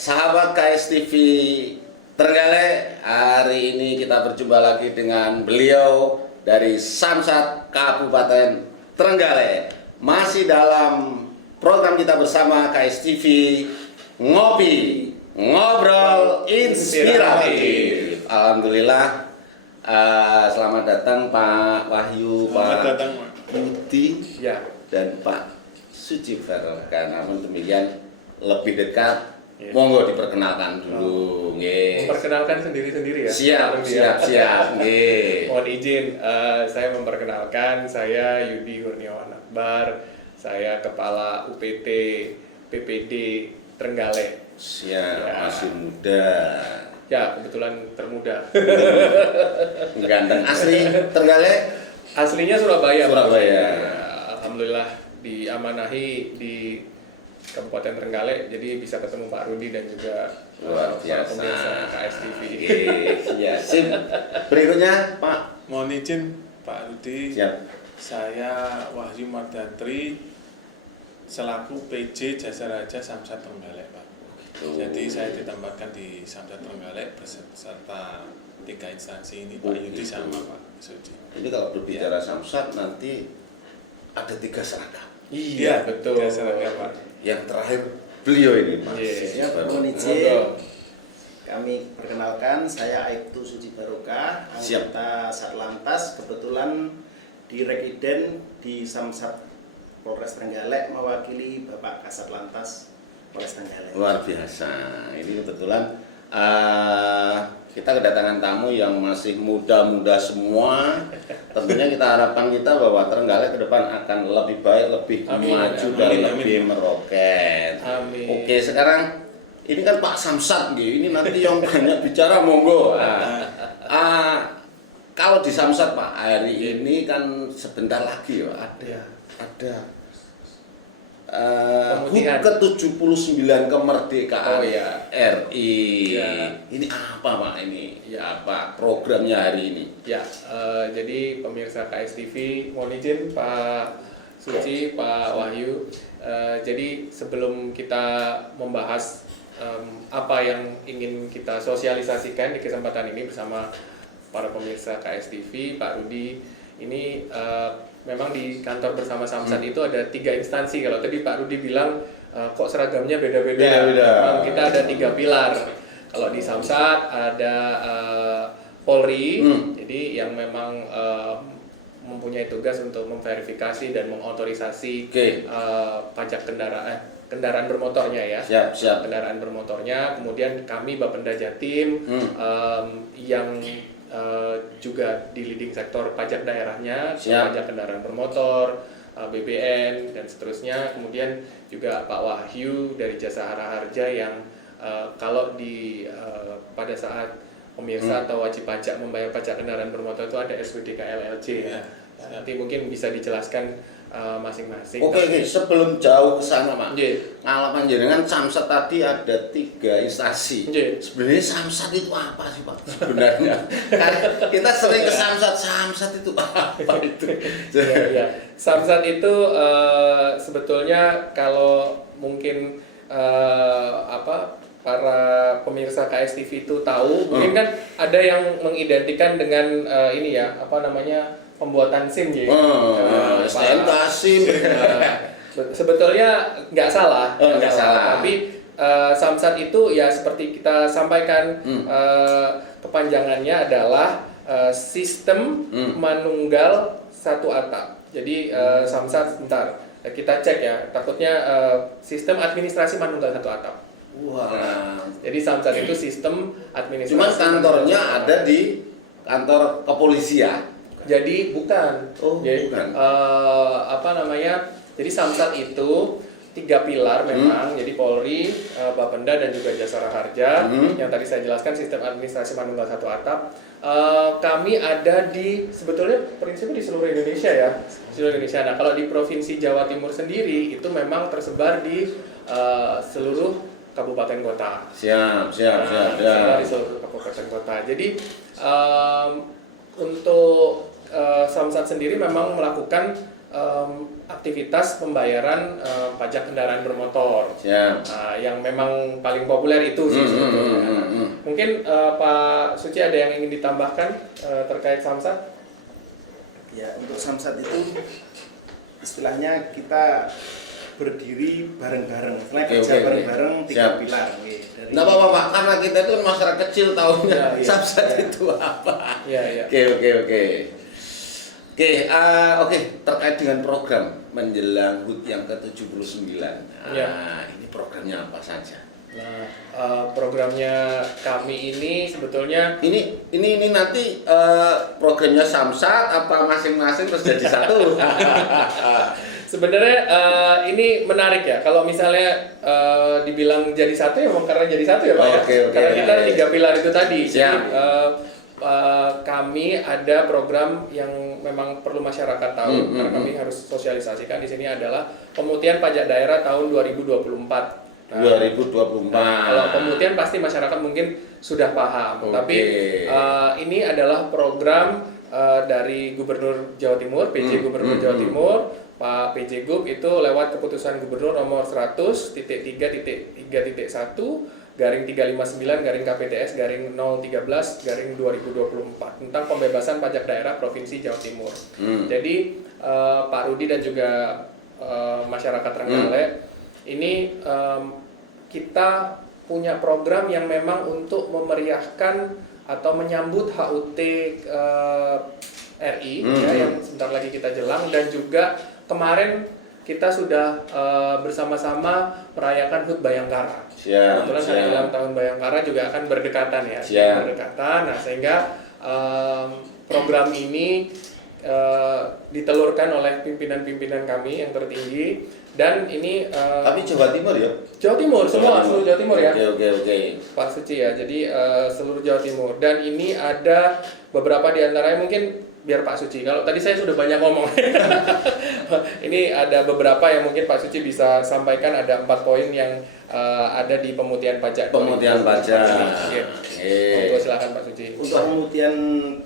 Sahabat KSTV Trenggalek, hari ini kita berjumpa lagi dengan beliau dari Samsat Kabupaten Trenggalek. Masih dalam program kita bersama KSTV Ngopi, Ngobrol Inspiratif. Alhamdulillah, selamat datang Pak Wahyu, Pak Budi, ya, dan Pak Suci Baroka. Namun demikian lebih dekat, ya. Monggo diperkenalkan dulu. Memperkenalkan sendiri-sendiri ya. Siap. Mohon izin, saya memperkenalkan, saya Yudi Kurniawan Akbar, saya Kepala UPT PPD Trenggalek. Siap, ya. Masih muda. Ya, kebetulan termuda. Ganteng. Asli Trenggalek? Aslinya Surabaya. Surabaya. Alhamdulillah diamanahi di Kabupaten Trenggalek, jadi bisa ketemu Pak Rudi dan juga luar biasa pemirsa KSTV. Ya, sip. Berikutnya Pak. Mohon izin Pak Rudi. Siap. Saya Wahyu Mardantri selaku PJ Jasa Raja Samsat Trenggalek, Pak. Jadi saya ditempatkan di Samsat Trenggalek beserta 3 instansi ini, Pak Yudi sama Pak Suci. Jadi kalau berbicara Samsat nanti ada 3 seragam. Iya, betul. 3 seragam, Pak. Yang terakhir beliau ini, Pak. Siap, mohon izin. Kami perkenalkan, saya Aibtu Suci Baroka, anggota Satlantas, kebetulan di Rekiden di Samsat Polres Trenggalek mewakili Bapak Kasat Lantas Polres Trenggalek. Luar biasa. Ini kebetulan kita kedatangan tamu yang masih muda-muda semua. Tentunya kita harapkan bahwa Trenggalek ke depan akan lebih baik, lebih maju dan lebih meroket. Amin. Oke, sekarang ini kan Pak Samsat, ini nanti yang banyak bicara monggo. Kalau di Samsat Pak, hari ini kan sebentar lagi ya ada HUT ke-79 kemerdekaan RI. Ya. Ini apa Pak ini? Ya, apa programnya hari ini? Ya, jadi pemirsa KSTV, mohon izin Pak Suci, Pak Wahyu. Jadi sebelum kita membahas apa yang ingin kita sosialisasikan di kesempatan ini bersama para pemirsa KSTV, Pak Rudi, ini memang di kantor bersama Samsat itu ada 3 instansi. Kalau tadi Pak Rudi bilang kok seragamnya beda-beda. Memang kita ada 3 pilar. Kalau di Samsat ada Polri, jadi yang memang mempunyai tugas untuk memverifikasi dan mengotorisasi pajak kendaraan bermotornya ya. Siap. Kendaraan bermotornya. Kemudian kami Bapenda Jatim yang juga di leading sektor pajak daerahnya, pajak kendaraan bermotor, BBN dan seterusnya. Kemudian juga Pak Wahyu dari Jasa Harja yang kalau pada saat pemirsa atau wajib pajak membayar pajak kendaraan bermotor itu ada SWDK LLC. Nanti mungkin bisa dijelaskan masing-masing. Oke, sebelum jauh ke sana Pak, ngalaman jenengan Samsat tadi ada 3 instansi. Sebenarnya Samsat itu apa sih Pak? Sebenarnya kan kita sering ke Samsat itu apa itu? Ya. Samsat itu sebetulnya kalau mungkin para pemirsa KSTV itu tahu, mungkin kan ada yang mengidentikan dengan ini ya, pembuatan SIM ya. STNK SIM. Sebetulnya nggak salah. Tapi Samsat itu ya seperti kita sampaikan, kepanjangannya adalah sistem manunggal satu atap. Jadi Samsat, sebentar kita cek ya, takutnya sistem administrasi manunggal satu atap. Jadi Samsat itu sistem administrasi. Cuma kantornya ada di kantor kepolisian. Jadi bukan. Bukan. Jadi Samsat itu 3 pilar memang. Jadi Polri, Bapenda dan juga Jasa Harja. Yang tadi saya jelaskan sistem administrasi manunggal satu atap. Kami ada sebetulnya prinsipnya di seluruh Indonesia ya. Seluruh Indonesia. Nah, kalau di Provinsi Jawa Timur sendiri itu memang tersebar di seluruh kabupaten kota. Siap. Di seluruh kabupaten kota. Jadi untuk Samsat sendiri memang melakukan aktivitas pembayaran pajak kendaraan bermotor. Siap. Yang memang paling populer itu sih sebetulnya. Mungkin Pak Suci ada yang ingin ditambahkan terkait Samsat? Ya, untuk Samsat itu istilahnya kita berdiri bareng-bareng, kerja bareng-bareng 3 pilar. Nggak apa-apa Pak, karena kita itu masyarakat kecil tahunya Samsat itu apa. Iya. Oke, terkait dengan program menjelang HUT yang ke-79. Ini programnya apa saja? Nah, programnya kami ini sebetulnya ini nanti programnya Samsat apa masing-masing terus jadi satu? sebenarnya ini menarik ya. Kalau misalnya dibilang jadi satu ya memang karena jadi satu ya Pak ya. Karena kita 3 pilar itu tadi. Jadi kami ada program yang memang perlu masyarakat tahu karena kami harus sosialisasikan di sini adalah pemutihan pajak daerah tahun 2024. 2024. Kalau pemutihan pasti masyarakat mungkin sudah paham, tapi ini adalah program dari Gubernur Jawa Timur, PJ Gubernur Jawa Timur, Pak PJ Gub itu lewat keputusan Gubernur nomor 100.3.3.1 garing 359 garing KPTS garing 013 garing 2024 tentang pembebasan pajak daerah Provinsi Jawa Timur. Jadi Pak Rudi dan juga masyarakat Trenggalek ini kita punya program yang memang untuk memeriahkan atau menyambut HUT RI ya, yang sebentar lagi kita jelang, dan juga kemarin kita sudah bersama-sama merayakan HUT Bayangkara. Kebetulan hari ulang tahun Bayangkara juga akan berdekatan ya, berdekatan. Nah, sehingga program ini ditelurkan oleh pimpinan-pimpinan kami yang tertinggi, dan ini tapi Jawa Timur ya? Jawa Timur, seluruh Jawa Timur ya. Oke. Pak Suci ya, jadi seluruh Jawa Timur, dan ini ada beberapa di antaranya mungkin biar Pak Suci. Kalau tadi saya sudah banyak ngomong. Ini ada beberapa yang mungkin Pak Suci bisa sampaikan. Ada 4 poin yang ada di pemutihan pajak. Pemutihan pajak. Silakan Pak Suci. Untuk pemutihan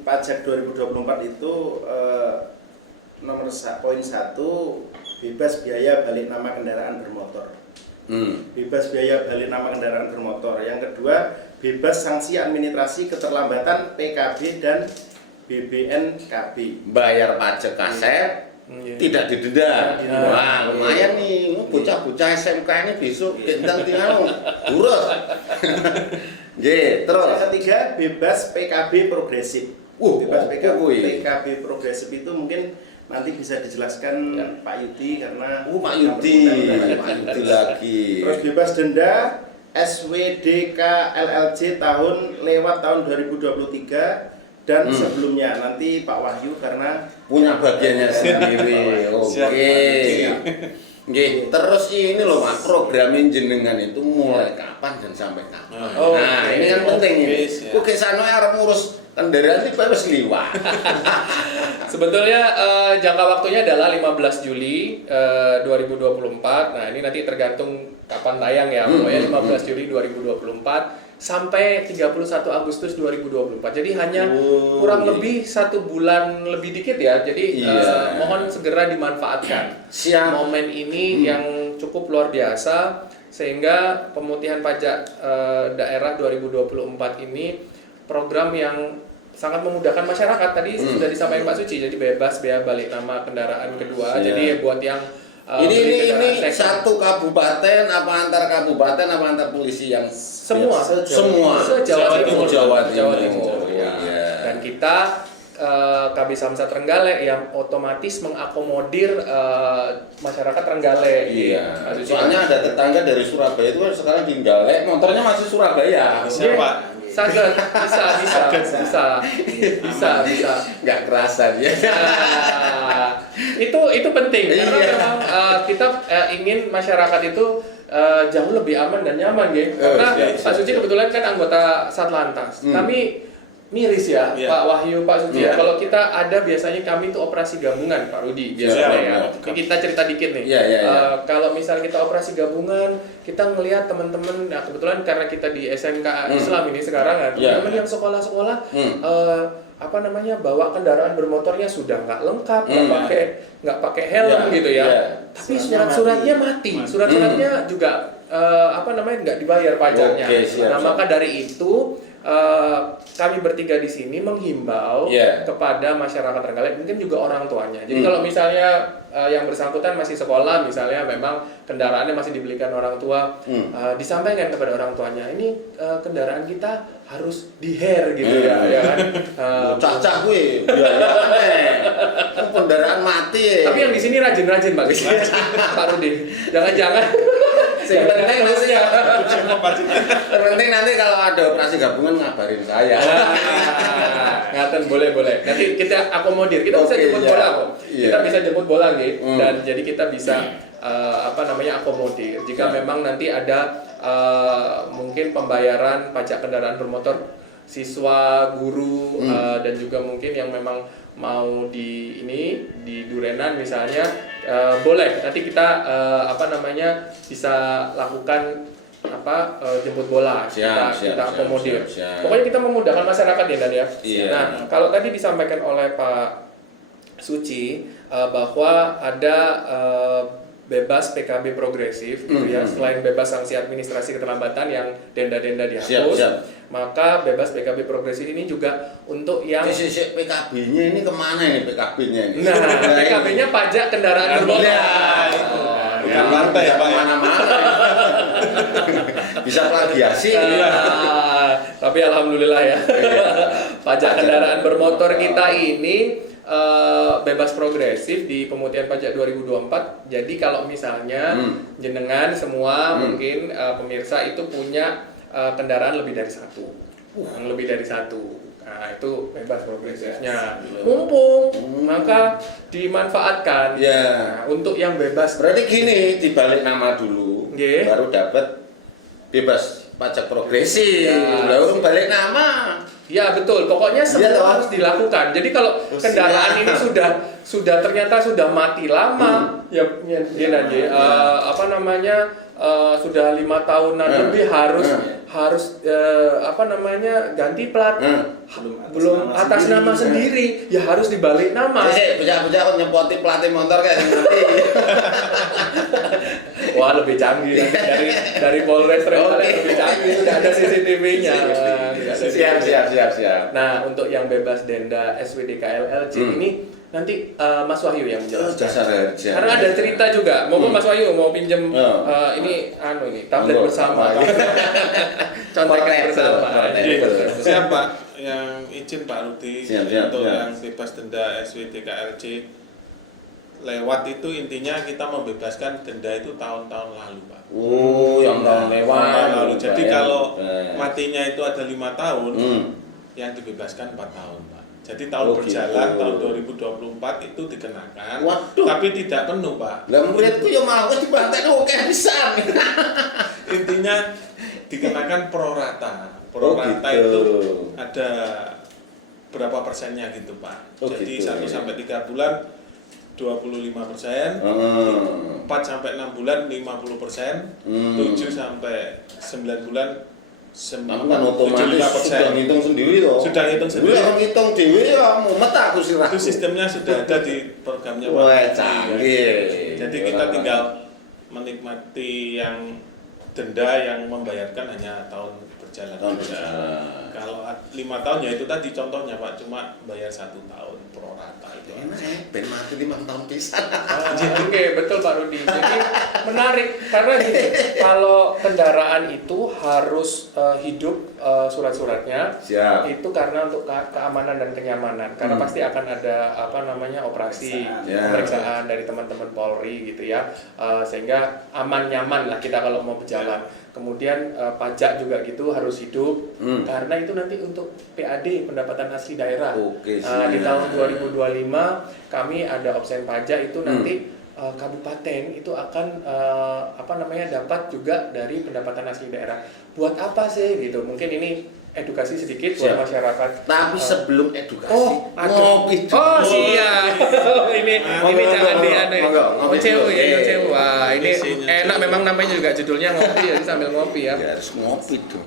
pajak 2024 itu poin 1 bebas biaya balik nama kendaraan bermotor. Bebas biaya balik nama kendaraan bermotor. Yang kedua, bebas sanksi administrasi keterlambatan PKB dan BBNKB. Bayar pajak kaset tidak didenda. Wah, lumayan nih, bocah-bocah SMK ini besok gendang tinggal urus. Terus Yang ketiga, bebas PKB progresif. Bebas PKB progresif itu mungkin nanti bisa dijelaskan Pak Yudi, karena Pak Yudi lagi. Terus bebas denda SWDK LLJ lewat tahun 2023 dan sebelumnya. Nanti Pak Wahyu karena punya bagiannya sendiri. Oke. Terus ini loh Pak, program jenengan itu mulai kapan dan sampai kapan? Nah, ini kan penting ini. Kok kesana arep ngurus kendaraan ini harus liwat. Sebetulnya jangka waktunya adalah 15 Juli 2024. Nah, ini nanti tergantung kapan tayang ya. Pokoknya 15 Juli 2024 sampai 31 Agustus 2024. Jadi hanya kurang lebih 1 bulan lebih dikit ya. Jadi mohon segera dimanfaatkan momen ini yang cukup luar biasa, sehingga pemutihan pajak daerah 2024 ini program yang sangat memudahkan masyarakat. Tadi sudah disampaikan Pak Suci, jadi bebas biaya balik nama kendaraan kedua. Jadi buat yang ini satu kabupaten apa antar kabupaten apa antar polisi yang semua Jawa Timur. Dan kita KB Samsat Trenggalek yang otomatis mengakomodir masyarakat Trenggalek. Soalnya ada tetangga dari Surabaya itu sekarang di Trenggalek, motornya masih Surabaya. Siapa? Bisa. Nggak kerasa dia. Itu penting karena memang kita ingin masyarakat itu jauh lebih aman dan nyaman gitu. Karena Pak Suci kebetulan kan anggota Satlantas. Kami miris ya, Pak Wahyu, Pak Suci. Kalau kita ada biasanya kami itu operasi gabungan, Pak Rudi biasanya ya. Kita cerita dikit nih. Kalau misalnya kita operasi gabungan, kita ngelihat teman-teman, nah kebetulan karena kita di SMK Islam ini sekarang kan, teman-teman yang sekolah-sekolah bawa kendaraan bermotornya sudah nggak lengkap, nggak pakai helm gitu ya. Tapi surat-suratnya mati, surat-suratnya juga nggak dibayar pajaknya. Nah, maka dari itu kami bertiga di sini menghimbau kepada masyarakat Trenggalek, mungkin juga orang tuanya. Jadi kalau misalnya yang bersangkutan masih sekolah, misalnya memang kendaraannya masih dibelikan orang tua, disampaikan kepada orang tuanya, ini kendaraan kita harus di-hair gitu ya kan. Cacah gue, kendaraan mati. Tapi yang di sini rajin-rajin Pak Pak Rudi. Jangan-jangan penting nanti kalau ada operasi gabungan ngabarin saya. Ngaten boleh. Nanti kita akomodir. Kita bisa jemput bola kok. Kita bisa jemput bola gitu. Dan jadi kita bisa akomodir. Jika memang nanti ada mungkin pembayaran pajak kendaraan bermotor siswa, guru, dan juga mungkin yang memang mau di Durenan misalnya, boleh nanti kita bisa lakukan jemput bola, kita akomodir. Pokoknya kita memudahkan masyarakat ya Dan ya. Nah, kalau tadi disampaikan oleh Pak Suci bahwa ada bebas PKB progresif gitu ya, selain bebas sanksi administrasi keterlambatan yang denda-denda dihapus, maka bebas PKB progresif ini juga untuk yang PKB-nya ini kemana ini PKB-nya ini? Nah, PKB-nya pajak kendaraan bermotor. Bukan partai ya Pak, mana-mana. Bisa plagiasi. Tapi alhamdulillah ya, pajak kendaraan bermotor kita ini bebas progresif di pemutihan pajak 2024. Jadi kalau misalnya jenengan semua mungkin pemirsa itu punya kendaraan lebih dari satu, nah itu bebas progresifnya. Mumpung maka dimanfaatkan. Nah, untuk yang bebas. Berarti gini, dibalik nama dulu, baru dapat bebas pajak progresif. Lalu balik nama. Ya betul, pokoknya semua harus dilakukan. Jadi kalau kendaraan ini sudah ternyata sudah mati lama, sudah 5 tahunan lebih harus ganti plat, belum atas nama sendiri, ya harus dibalik nama. Bujak-bujak nyempoti plat motor kayak nanti. Wah, lebih canggih dari Polres Trenggalek, lebih canggih, sudah ada CCTV-nya. Siap. Nah, untuk yang bebas denda SWDKLLC ini nanti Mas Wahyu yang menjelaskan. Karena ada cerita juga. Mau Mas Wahyu mau pinjem ini tablet bersama. Contekan bersama. Siap Pak, yang izin Pak Rudi untuk yang bebas denda SWDKLC lewat itu intinya kita membebaskan denda itu tahun-tahun lalu Pak. Yang lewat lalu. Jadi kalau matinya itu ada 5 tahun, yang dibebaskan 4 tahun Pak. Jadi tahun berjalan tahun 2024 itu dikenakan. Waduh. Tapi tidak penuh Pak. Lah muridku yang mau dibantai oke bisa. Intinya dikenakan prorata. Prorata itu ada berapa persennya gitu Pak. Jadi 1 sampai 3 bulan 25%, 4 sampai 6 bulan 50%, 7 sampai 9 bulan 75%. Sudah ngitung sendiri loh. Sudah ngitung sendiri. Kalau ngitung dewi ya mumet aku sih. Itu sistemnya sudah ada di programnya Pak. Wah, canggih. Jadi kita tinggal menikmati yang denda yang membayarkan hanya tahun berjalan. Kalau 5 tahun ya itu tadi contohnya Pak, cuma bayar 1 tahun pro rata itu. Ben mati 5 tahun pisan. Oke, betul Pak Rudi. Jadi menarik karena kalau kendaraan itu harus hidup surat-suratnya. Siap. Itu karena untuk keamanan dan kenyamanan. Karena pasti akan ada operasi pemeriksaan dari teman-teman Polri gitu ya. Sehingga aman nyaman lah kita kalau mau berjalan. Kemudian pajak juga gitu harus hidup karena itu nanti untuk PAD pendapatan asli daerah. Di tahun 2025 kami ada opsen pajak itu nanti kabupaten itu akan dapat juga dari pendapatan asli daerah. Buat apa sih gitu? Mungkin ini edukasi sedikit buat masyarakat. Tapi sebelum edukasi, ngopi. Oh siap. ini jangan cewu ya, cewu. Wah, ini enak memang namanya juga judulnya ngopi ya, sambil ngopi ya. Ya harus ngopi dong.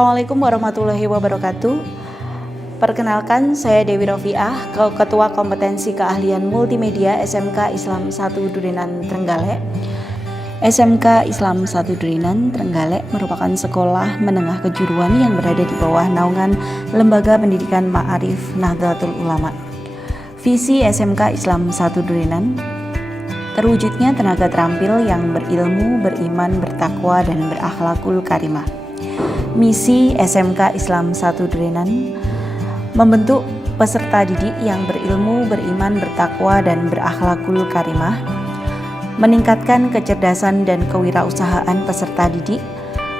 Assalamualaikum warahmatullahi wabarakatuh. Perkenalkan, saya Dewi Rofiah, Ketua Kompetensi Keahlian Multimedia SMK Islam 1 Durinan Trenggalek. SMK Islam 1 Durinan Trenggalek merupakan sekolah menengah kejuruan yang berada di bawah naungan Lembaga Pendidikan Ma'arif Nahdlatul Ulama. Visi SMK Islam 1 Durinan: terwujudnya tenaga terampil yang berilmu, beriman, bertakwa, dan berakhlakul karimah. Misi SMK Islam 1 Durinan: membentuk peserta didik yang berilmu, beriman, bertakwa, dan berakhlakul karimah, meningkatkan kecerdasan dan kewirausahaan peserta didik,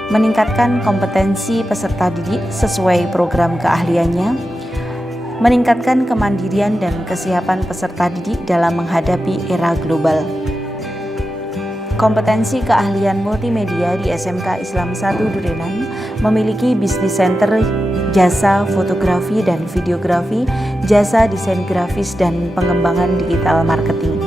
meningkatkan kompetensi peserta didik sesuai program keahliannya, meningkatkan kemandirian dan kesiapan peserta didik dalam menghadapi era global. Kompetensi keahlian multimedia di SMK Islam 1 Durinan memiliki bisnis center jasa fotografi dan videografi, jasa desain grafis, dan pengembangan digital marketing.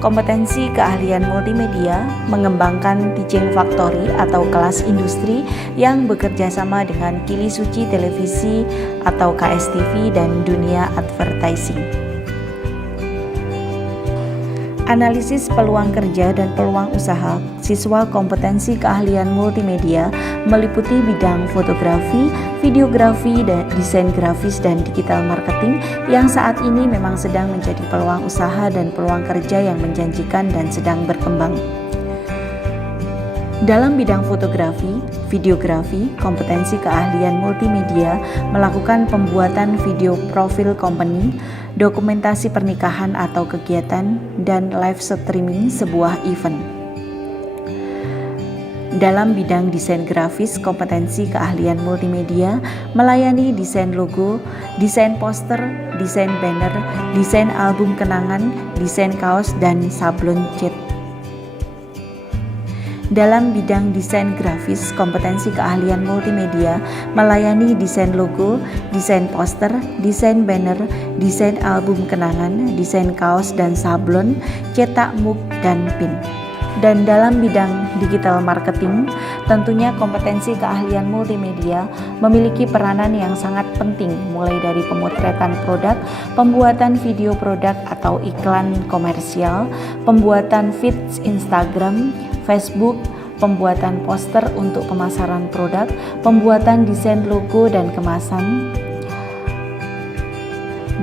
Kompetensi keahlian multimedia mengembangkan teaching factory atau kelas industri yang bekerja sama dengan Kili Suci Televisi atau KSTV dan dunia advertising. Analisis peluang kerja dan peluang usaha siswa kompetensi keahlian multimedia meliputi bidang fotografi, videografi, dan desain grafis dan digital marketing yang saat ini memang sedang menjadi peluang usaha dan peluang kerja yang menjanjikan dan sedang berkembang. Dalam bidang fotografi, videografi, kompetensi keahlian multimedia melakukan pembuatan video profil company, dokumentasi pernikahan atau kegiatan, dan live streaming sebuah event. Dalam bidang desain grafis, kompetensi keahlian multimedia melayani desain logo, desain poster, desain banner, desain album kenangan, desain kaos, dan sablon cat. Dalam bidang desain grafis, kompetensi keahlian multimedia melayani desain logo, desain poster, desain banner, desain album kenangan, desain kaos dan sablon, cetak mug, dan pin. Dan dalam bidang digital marketing, tentunya kompetensi keahlian multimedia memiliki peranan yang sangat penting, mulai dari pemotretan produk, pembuatan video produk atau iklan komersial, pembuatan feeds Instagram, Facebook, pembuatan poster untuk pemasaran produk, pembuatan desain logo dan kemasan.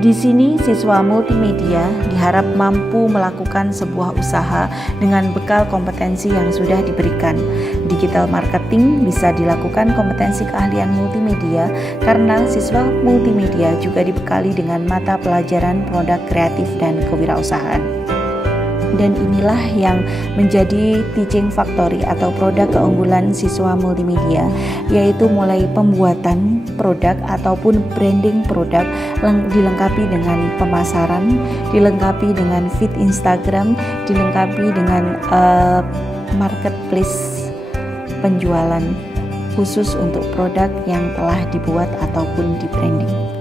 Di sini siswa multimedia diharap mampu melakukan sebuah usaha dengan bekal kompetensi yang sudah diberikan. Digital marketing bisa dilakukan kompetensi keahlian multimedia karena siswa multimedia juga dibekali dengan mata pelajaran produk kreatif dan kewirausahaan. Dan inilah yang menjadi teaching factory atau produk keunggulan siswa multimedia, yaitu mulai pembuatan produk ataupun branding produk, dilengkapi dengan pemasaran, dilengkapi dengan feed Instagram, dilengkapi dengan marketplace penjualan khusus untuk produk yang telah dibuat ataupun di branding.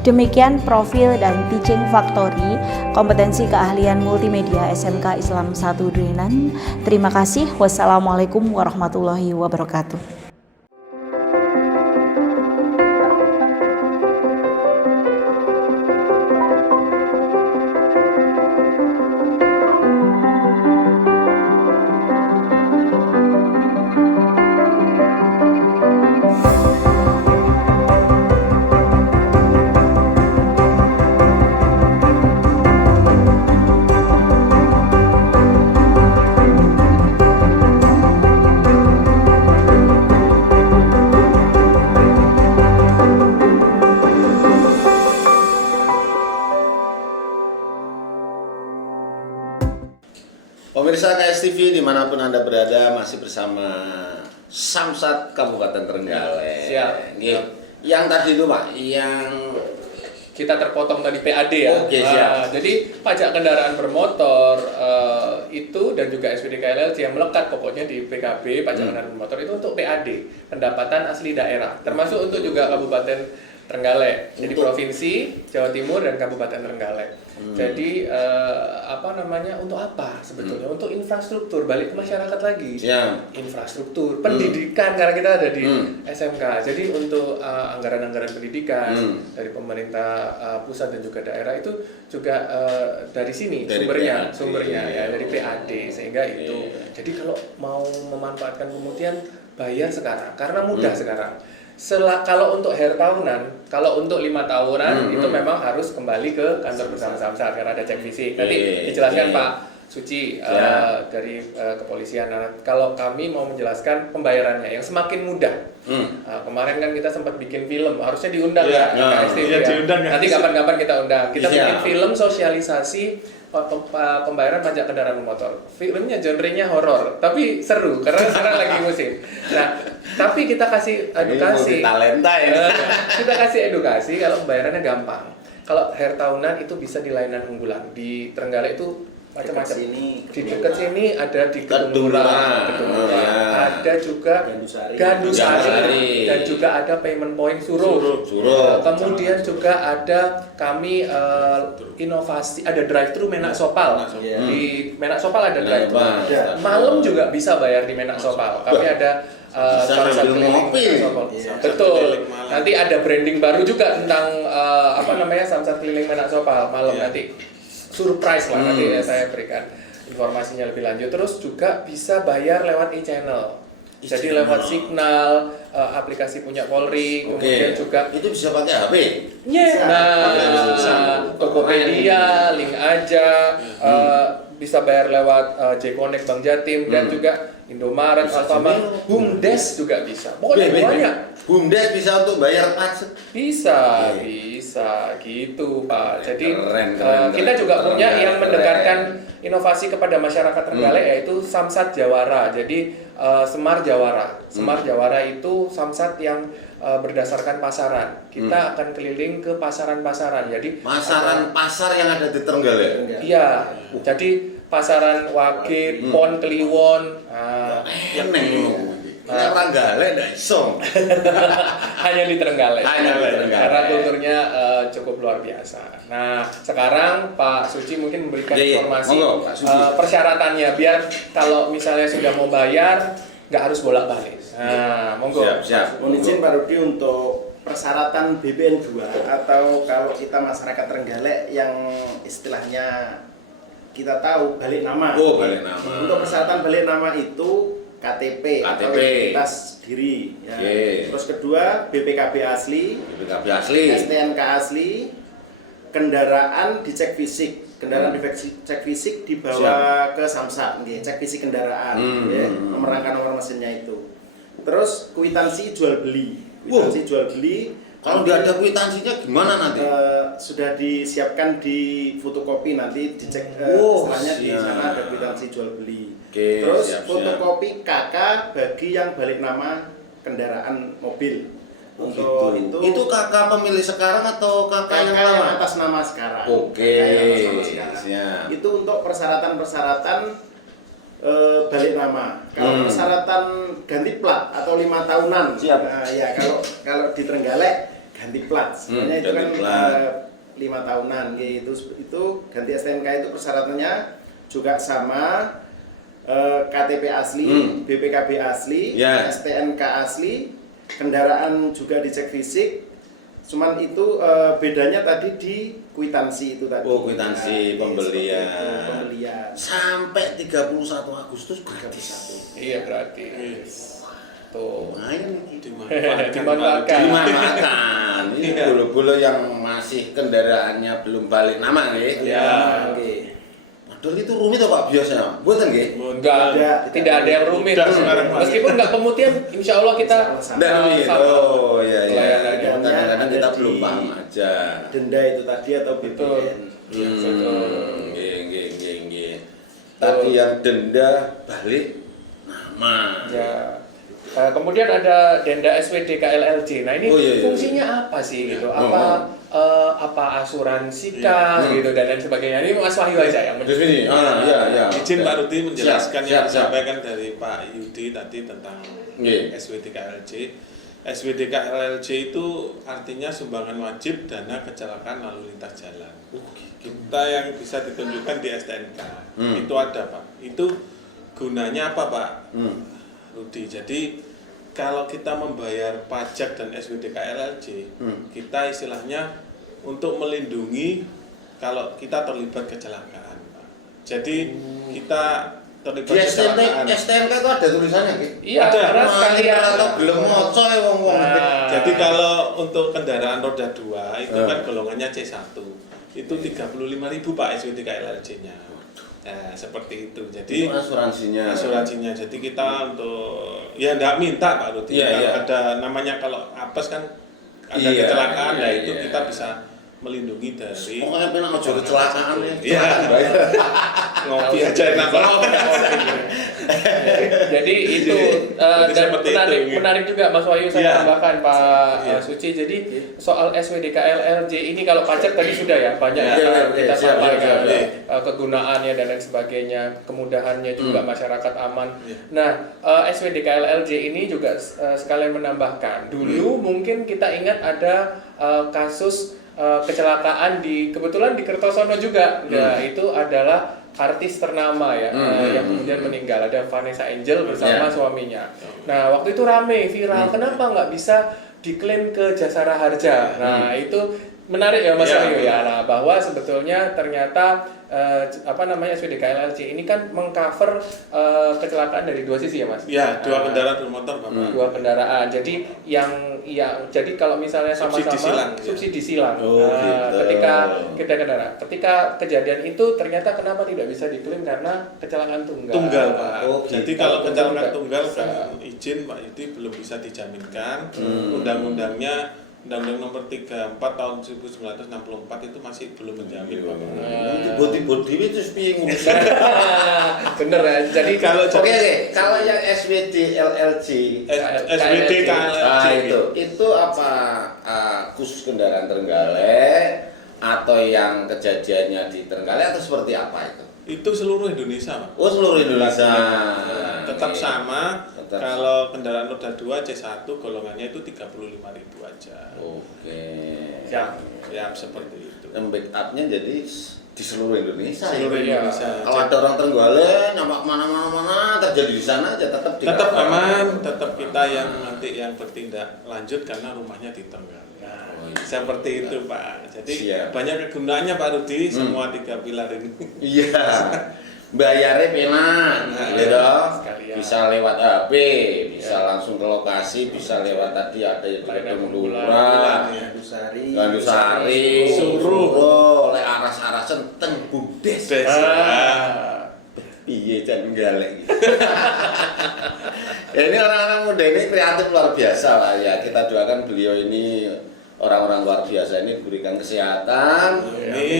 Demikian profil dan teaching factory kompetensi keahlian multimedia SMK Islam 1 Durinan. Terima kasih. Wassalamualaikum warahmatullahi wabarakatuh. Pemirsa KSTV dimanapun Anda berada, masih bersama Samsat Kabupaten Trenggalek. Siap. Yang tadi itu Pak, yang kita terpotong tadi PAD ya. Oke, siap. Jadi pajak kendaraan bermotor itu dan juga SPD KLLC yang melekat pokoknya di PKB pajak kendaraan bermotor itu untuk PAD, pendapatan asli daerah. Termasuk untuk juga Kabupaten Trenggalek. Jadi Untuk- provinsi Jawa Timur dan Kabupaten Trenggalek. Jadi untuk apa sebetulnya? Untuk infrastruktur, balik ke masyarakat lagi. Siap. Infrastruktur, pendidikan karena kita ada di Hmm. SMK. Jadi untuk anggaran-anggaran pendidikan dari pemerintah pusat dan juga daerah itu juga dari sini Dari PAD. sumbernya ya dari PAD sehingga Oke. itu. Jadi kalau mau memanfaatkan pemutihan bayar sekarang karena mudah sekarang. Kalau untuk hair tahunan, kalau untuk 5 tahunan itu memang harus kembali ke kantor bersama Samsat karena ada cek fisik. Nanti dijelaskan Pak Suci dari kepolisian. Nah, kalau kami mau menjelaskan pembayarannya yang semakin mudah. Kemarin kan kita sempat bikin film, harusnya diundang Iya, ya, KSTV iya, ya. diundang, ya. Nanti kapan-kapan kita undang. Kita Iya. bikin film sosialisasi pembayaran pajak kendaraan bermotor. Filmnya genrenya horor, tapi seru karena sekarang lagi musim. Nah, tapi kita kasih edukasi. Talenta ya. Kita kasih edukasi kalau pembayarannya gampang. Kalau hair tahunan itu bisa di layanan unggulan. Di Trenggalek itu macam-macam. Di dekat sini ada di Gedung Lurah. Gedung Lurah. Ada juga Gandusari. Gandusari. dan juga ada payment point Suruh. Kemudian juga ada kami inovasi, ada drive thru Menak Sopal. Iya. Di Menak Sopal ada drive thru. Ada. Malam juga bisa bayar di Menak Sopal. Kami ada Bisa samsat sambil keliling ngopi. Menak Sopal. Iya. Betul. Keliling malam. Nanti ada branding baru juga tentang samsat keliling Menak Sopal malam Iya. nanti. Surprise lah nanti ya saya berikan informasinya lebih lanjut. Terus juga bisa bayar lewat e-channel. Jadi lewat Signal, aplikasi punya Polri, kemudian juga Itu bisa pakai HP. Tokopedia, link aja, bisa bayar lewat J-Connect Bank Jatim dan juga Indomaret, Alfamart, Bumdes juga bisa. Pokoknya banyak. Bumdes bisa untuk bayar pajak. Bisa gitu Pak. Jadi Keren, kita juga punya keren, yang keren. mendekatkan inovasi kepada masyarakat Trenggalek yaitu Samsat Jawara. Jadi Semar Jawara. Semar Jawara itu samsat yang berdasarkan pasaran. Kita akan keliling ke pasaran-pasaran. Jadi Pasaran pasar yang ada di Trenggalek. iya. Jadi pasaran Wagit, Pon Kliwon. Eneng. Orang Trenggalek ndak iso. Hanya di Trenggalek. Hanya di Trenggalek. Karena kulturnya cukup luar biasa. Nah, sekarang Pak Suci mungkin memberikan Iya, iya. informasi Monggo, Pak Suci. persyaratannya biar kalau misalnya sudah mau bayar nggak harus bolak-balik. Nah, monggo. Siap. Mohon izin Pak Rudi untuk persyaratan BPN 2 atau kalau kita masyarakat Trenggalek yang istilahnya kita tahu balik nama. Oh, balik nama. Untuk persyaratan balik nama itu KTP atau KTP. identitas diri. Ya. Oke. Terus kedua BPKB asli, BPKB asli. STNK asli, kendaraan dicek fisik. Kendaraan dicek fisik dibawa ke Samsat, nggih, cek fisik kendaraan, ya, nomor rangka nomor mesinnya itu. Terus kwitansi jual beli. Kwitansi jual beli. Kalau nggak ada kwitansinya gimana nanti? Sudah disiapkan di fotokopi nanti dicek setelahnya di siap. sana ada kwitansi jual beli. Oke, Terus siap. fotokopi KK bagi yang balik nama kendaraan mobil. Untuk itu kakak pemilih sekarang atau kakak KK yang lama? yang atas nama sekarang. Oke, KK yang atas nama sekarang. siap. Itu untuk persyaratan-persyaratan balik nama. Kalau persyaratan ganti plat atau 5 tahunan, Siap. nah, ya kalau di Trenggalek ganti plat. Sebenarnya itu ganti kan plat. 5 tahunan. Itu ganti STNK itu persyaratannya juga sama. KTP asli, BPKB asli, Ya. STNK asli, kendaraan juga dicek fisik. Cuman itu bedanya tadi di kwitansi itu tadi. Oh, kwitansi pembelian. Pembelian. Sampai 31 Agustus gratis. Iya gratis. Tuh. Lumayan ini. Dimanfaatkan. Dimanfaatkan. Ini bulu-bulu yang masih kendaraannya belum balik nama nggih. Ya. Oke. Padahal itu rumit atau Pak biasanya? Buatan nggih? Tidak ada yang rumit. Tidak, sekarang Meskipun nggak pemutihan, insya Allah kita Nggak rumit. sama. Oh iya iya. Pelayanannya. Kadang-kadang kita Ada belum di- paham aja. Denda itu tadi atau Betul. BPN. Nggih. Tadi yang denda balik nama. Ya. Kemudian ada denda SWD KLLJ. Nah ini Oh, iya, iya. fungsinya apa sih gitu? Apa asuransi kah gitu dan lain sebagainya. Ini Mas Wahyu aja yang Di sini. Iya. Izin Pak Rudi menjelaskan Siap, yang siap. disampaikan dari Pak Yudi tadi tentang Nggih. SWD KLJ. SWDK LLJ itu artinya sumbangan wajib dana kecelakaan lalu lintas jalan. Kita yang bisa ditunjukkan di STNK. Itu ada, Pak. Itu gunanya apa, Pak? Rudi. Jadi kalau kita membayar pajak dan SWDK LLJ, kita istilahnya untuk melindungi kalau kita terlibat kecelakaan, Pak. Jadi kita terlibat Di kecelakaan. STNK itu ada tulisannya, Ki? Iya, Ada. karena sekalian. Kalau belum moco ya wong-wong. Jadi kalau untuk kendaraan roda 2 itu kan golongannya C1. Itu 35.000 Pak SWDK LLJ-nya. Nah, seperti itu. Jadi Itu asuransinya. Jadi kita untuk ya enggak minta Pak Rudi. Iya, Kalau iya. ada namanya kalau apes kan ada Iya, kecelakaan, iya, ya itu iya. kita bisa melindungi dari Pokoknya pengen ojo kecelakaan ya. Iya. Ngopi aja enak banget. Jadi itu Jadi dan seperti itu. menarik juga Mas Wahyu saya Iya. tambahkan Pak Iya. Suci. Jadi soal SWDK LLJ ini kalau pajak tadi sudah ya banyak Iya, kita, iya, kita siap, sampaikan siap. kegunaannya dan lain sebagainya, kemudahannya juga masyarakat aman. Iya. Nah SWDK LLJ ini juga sekalian menambahkan dulu mungkin kita ingat ada kasus kecelakaan kebetulan di Kertosono juga. Nah itu adalah artis ternama ya yang kemudian meninggal, ada Vanessa Angel bersama suaminya. Nah waktu itu rame viral, kenapa nggak bisa diklaim ke Jasara Harja? Nah itu menarik ya Mas Aryo ya. Nah bahwa sebetulnya ternyata SWDK LLJ ini kan mengcover kecelakaan dari dua sisi ya Mas. Ya, dua kendaraan bermotor Bapak. Dua kendaraan. Jadi jadi kalau misalnya sama-sama subsidi silang. Gitu. Ketika kejadian itu ternyata kenapa tidak bisa diklaim karena kecelakaan tunggal. Tunggal Pak. Jadi Gitu. kalau kecelakaan tunggal Bisa. kan izin Pak Yudi belum bisa dijaminkan. Undang-undangnya Undang-Undang Nomor 34 Tahun 1964 itu masih belum menjamin Pak. Bodi-bodi itu piye ngurus. Bener ya. Jadi Oke, kalau yang SWD LLJ SWD KLLJ itu apa khusus kendaraan Trenggalek atau yang kejadiannya di Trenggalek atau seperti apa itu? itu seluruh Indonesia Pak. Oh, seluruh Indonesia. Tetap Oke. sama. Tetap. Kalau kendaraan roda 2 C1 golongannya itu 35.000 aja. Oke. Ya seperti itu. Backup-nya jadi di seluruh Indonesia. Seluruh ya? Indonesia. Kalau ada orang Trenggalek nyampak mana-mana terjadi di sana aja tetap di Tetap aman, tetap kita yang nanti yang bertindak lanjut karena rumahnya di Trenggalek. Oh, iya. Seperti itu Pak. Jadi Siap. banyak kegunaannya Pak Rudi semua 3 pilar ini. Iya. Bayarnya penak, gitu. sekalian. Bisa lewat HP, bisa langsung ke lokasi, bisa lewat tadi ada yang di Gedung Lurah, Gandusari, Suruh, oleh arah-arah Senteng, Budes. Iya, jangan galek. Ya, ini orang-orang muda ini kreatif luar biasa lah ya. Kita doakan beliau ini orang-orang luar biasa ini diberikan kesehatan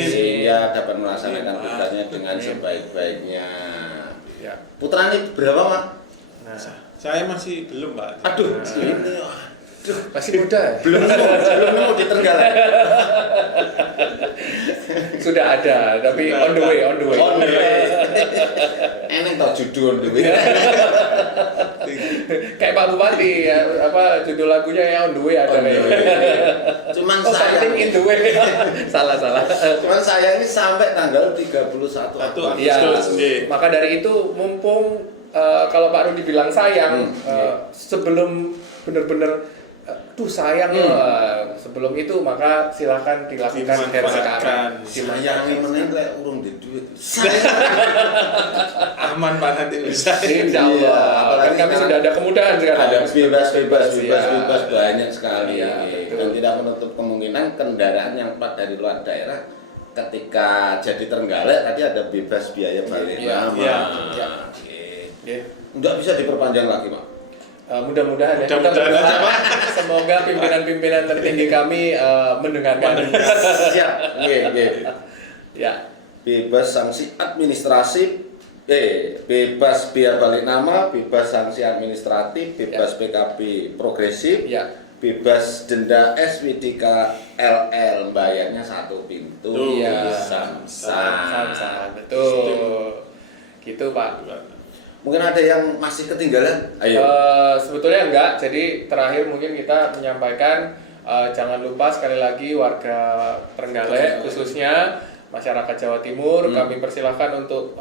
sehingga dapat melaksanakan tugasnya dengan sebaik-baiknya. Ya. Putra ini berapa, Mak? Nah, Saya masih belum Pak. Aduh, ini masih muda ya? belum nemu di Trenggalek. Sudah ada, tapi on the way. On the way. Eneng tau judul on the way. Kayak Pak Bupati ya, judul lagunya ya on the way ada On the nih. way. Cuman Something in the way. salah. Cuman saya ini sampai tanggal 31 Agustus. Iya. Nggih. Maka dari itu mumpung kalau Pak Rudi bilang sayang, sebelum benar-benar sayang sebelum itu maka silakan dilakukan dari sekarang. Sayangnya meneng lek urung di duit. Aman Pak nanti bisa. Insya Allah. Apalagi Kan kami sekarang sudah ada kemudahan sekarang. Ada bebas Ya. banyak sekali. Iya, betul. Dan tidak menutup kemungkinan kendaraan yang plat dari luar daerah ketika jadi Trenggalek tadi ada bebas biaya balik nama. Iya. Oke. Nggak bisa diperpanjang lagi, Pak. Mudah-mudahan ya. Mudah-mudahan aja, Pak. Semoga pimpinan-pimpinan tertinggi kami mendengarkan. Siap. Nggih. Ya. Bebas sanksi administratif, bebas biaya balik nama, bebas sanksi administratif, bebas PKB progresif, Ya. bebas denda SWDK LL, bayarnya satu pintu. Iya. Samsat. Betul. Gitu Pak. Mungkin ada yang masih ketinggalan. Ayo. Sebetulnya enggak. Jadi terakhir mungkin kita menyampaikan jangan lupa sekali lagi warga Trenggalek khususnya masyarakat Jawa Timur kami persilahkan untuk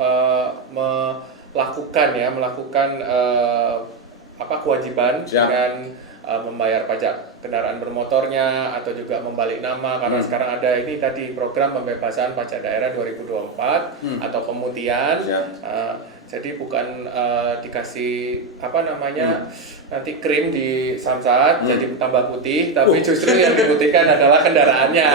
melakukan kewajiban dengan membayar pajak kendaraan bermotornya atau juga membalik nama karena sekarang ada ini tadi program pembebasan pajak daerah 2024 atau pemutihan. Jadi bukan dikasih nanti krim di Samsat jadi tambah putih, tapi justru yang diputihkan adalah kendaraannya.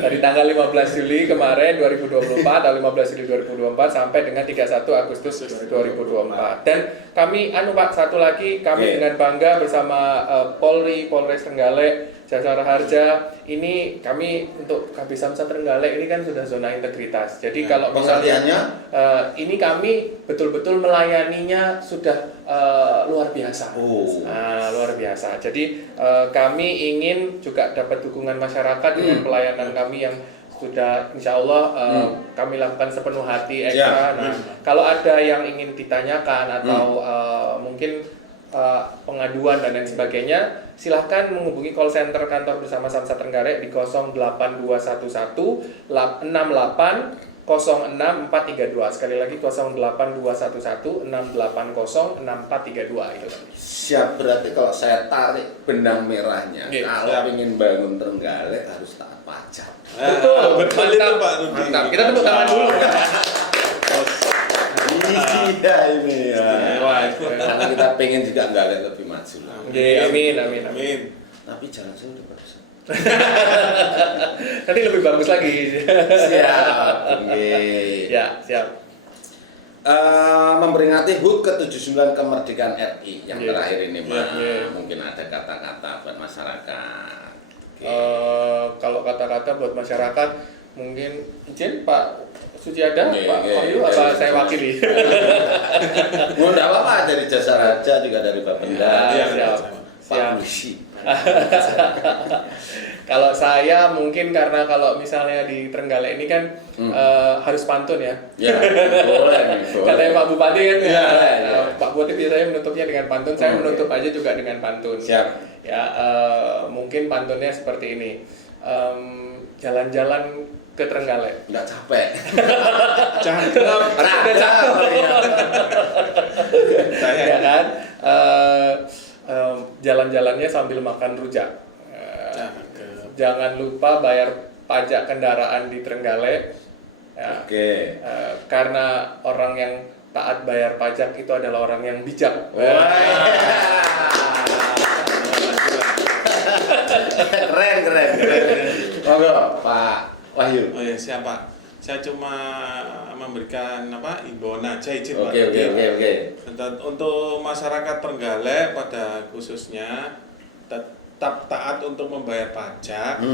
Dari tanggal 15 Juli kemarin 2024 atau 15 Juli 2024 sampai dengan 31 Agustus 2024. Dan kami Pak, satu lagi kami dengan bangga bersama Polres Trenggalek, Jasara Harja, ini kami untuk KB Samsat Trenggalek ini kan sudah zona integritas. Jadi kalau misalnya ini kami betul-betul melayaninya sudah luar biasa. Luar biasa. Jadi kami ingin juga dapat dukungan masyarakat dengan pelayanan kami yang sudah insya Allah kami lakukan sepenuh hati ekstra. Nah, kalau ada yang ingin ditanyakan atau mungkin pengaduan dan lain sebagainya, silahkan menghubungi call center kantor bersama Samsat Trenggalek di 08211 68 06 432. Sekali lagi 08211 680 6432 itu. Siap, berarti kalau saya tarik benang merahnya, kalau ingin bangun Trenggalek harus taat pajak. Betul itu Pak Rudi. Mantap. Kita tepuk tangan dulu. Iya ini ya. Karena kita pengen juga Trenggalek lebih maju lah. Amin. Tapi jalan saya udah bagus. Nanti lebih bagus lagi. Siap. Ya, siap. Memperingati HUT ke-79 kemerdekaan RI yang terakhir ini, Pak. Mungkin ada kata-kata buat masyarakat. Kalau kata-kata buat masyarakat, mungkin izin Pak Suci ada, Pak Wahyu, apa saya wakili? Enggak apa-apa, dari Jasara Harja juga dari Bapenda. Siap. Kalau saya mungkin karena kalau misalnya di Trenggalek ini kan harus pantun ya. Ya, boleh. Katanya Pak Bupati kan, ya. Pak Bupati biasanya menutupnya dengan pantun, saya menutup aja juga dengan pantun. Siap. Ya, mungkin pantunnya seperti ini. Jalan-jalan ke Trenggalek. Enggak capek. Udah cakep. Saya Ya kan? Jalan-jalannya sambil makan rujak. Jangan lupa bayar pajak kendaraan di Trenggalek. Ya. Oke. Karena orang yang taat bayar pajak itu adalah orang yang bijak. Keren. Monggo, Pak Wahyu. Oh ya, siapa? Saya cuma memberikan imbauan aja izin Pak. Oke. Untuk masyarakat Trenggalek pada khususnya tetap taat untuk membayar pajak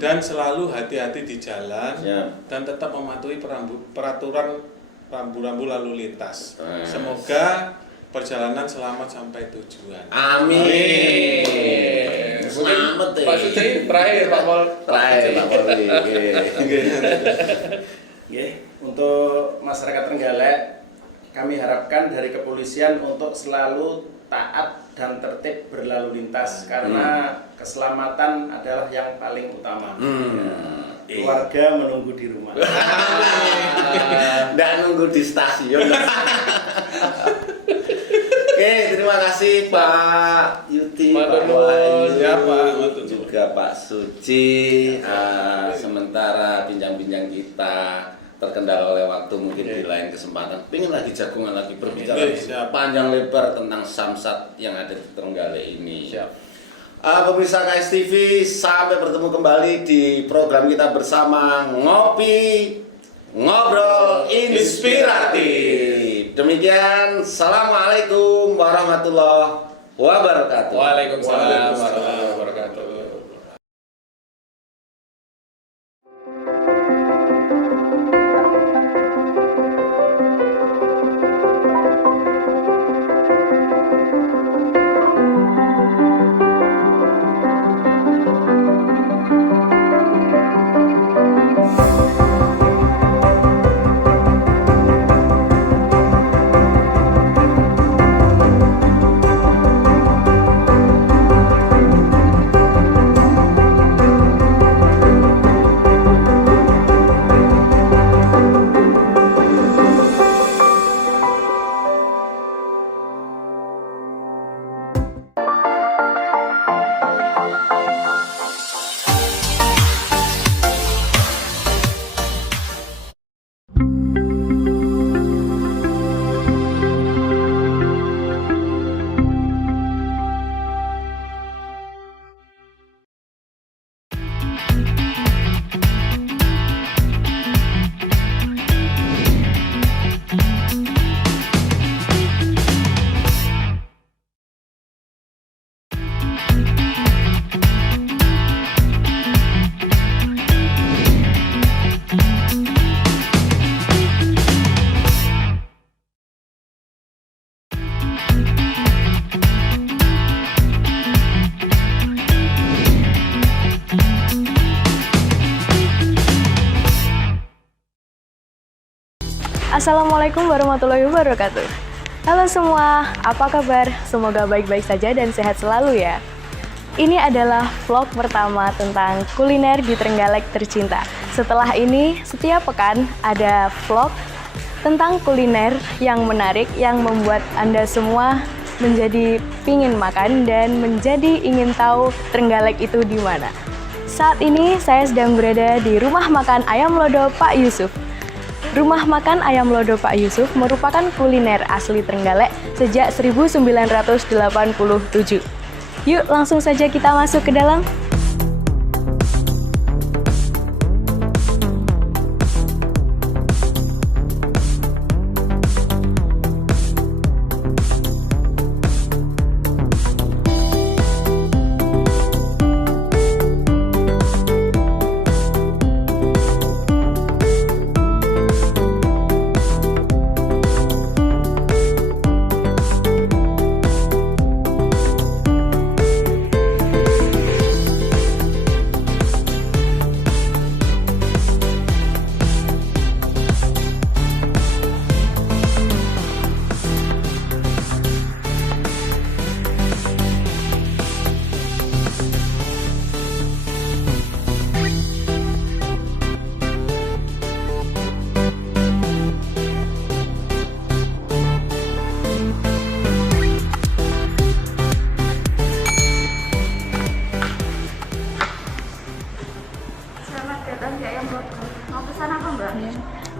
dan selalu hati-hati di jalan dan tetap mematuhi peraturan rambu-rambu lalu lintas. Semoga perjalanan selamat sampai tujuan. Amin. Mungkin Pak Suci terakhir Pak Pol. Untuk masyarakat Trenggalek, kami harapkan dari kepolisian untuk selalu taat dan tertib berlalu lintas karena keselamatan adalah yang paling utama. Keluarga menunggu di rumah. Nggak nunggu di stasiun. Oke, terima kasih Pak Yuti, Pak Wahyu, juga Pak Suci. Sementara bincang-bincang kita terkendala oleh waktu, mungkin di lain kesempatan pengen lagi jagungan lagi berbicara panjang lebar tentang Samsat yang ada di Trenggalek ini. Pemirsa KS TV, sampai bertemu kembali di program kita bersama Ngopi Ngobrol Inspiratif. Demikian, assalamualaikum warahmatullahi wabarakatuh. Waalaikumsalam warahmatullahi wabarakatuh. Assalamualaikum warahmatullahi wabarakatuh. Halo semua, apa kabar? Semoga baik-baik saja dan sehat selalu ya. Ini adalah vlog pertama tentang kuliner di Trenggalek tercinta. Setelah ini, setiap pekan ada vlog tentang kuliner yang menarik yang membuat Anda semua menjadi pingin makan dan menjadi ingin tahu Trenggalek itu di mana. Saat ini saya sedang berada di Rumah Makan Ayam Lodo Pak Yusuf. Rumah Makan Ayam Lodo Pak Yusuf merupakan kuliner asli Trenggalek sejak 1987. Yuk langsung saja kita masuk ke dalam.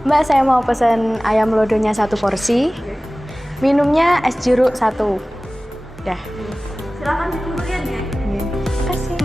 Mbak, saya mau pesan ayam lodonya 1 porsi. Minumnya es jeruk 1. Dah. Silakan ditunggu ya. Terima kasih.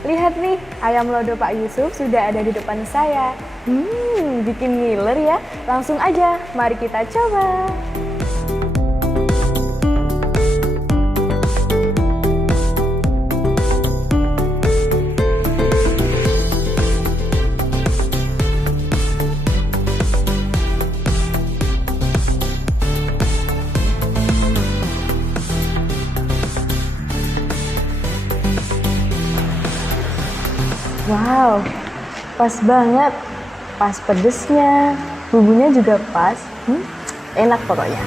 Lihat nih, ayam lodo Pak Yusuf sudah ada di depan saya. Bikin ngiler ya. Langsung aja, mari kita coba. Wow, pas banget. Pas pedesnya, bumbunya juga pas. Enak pokoknya.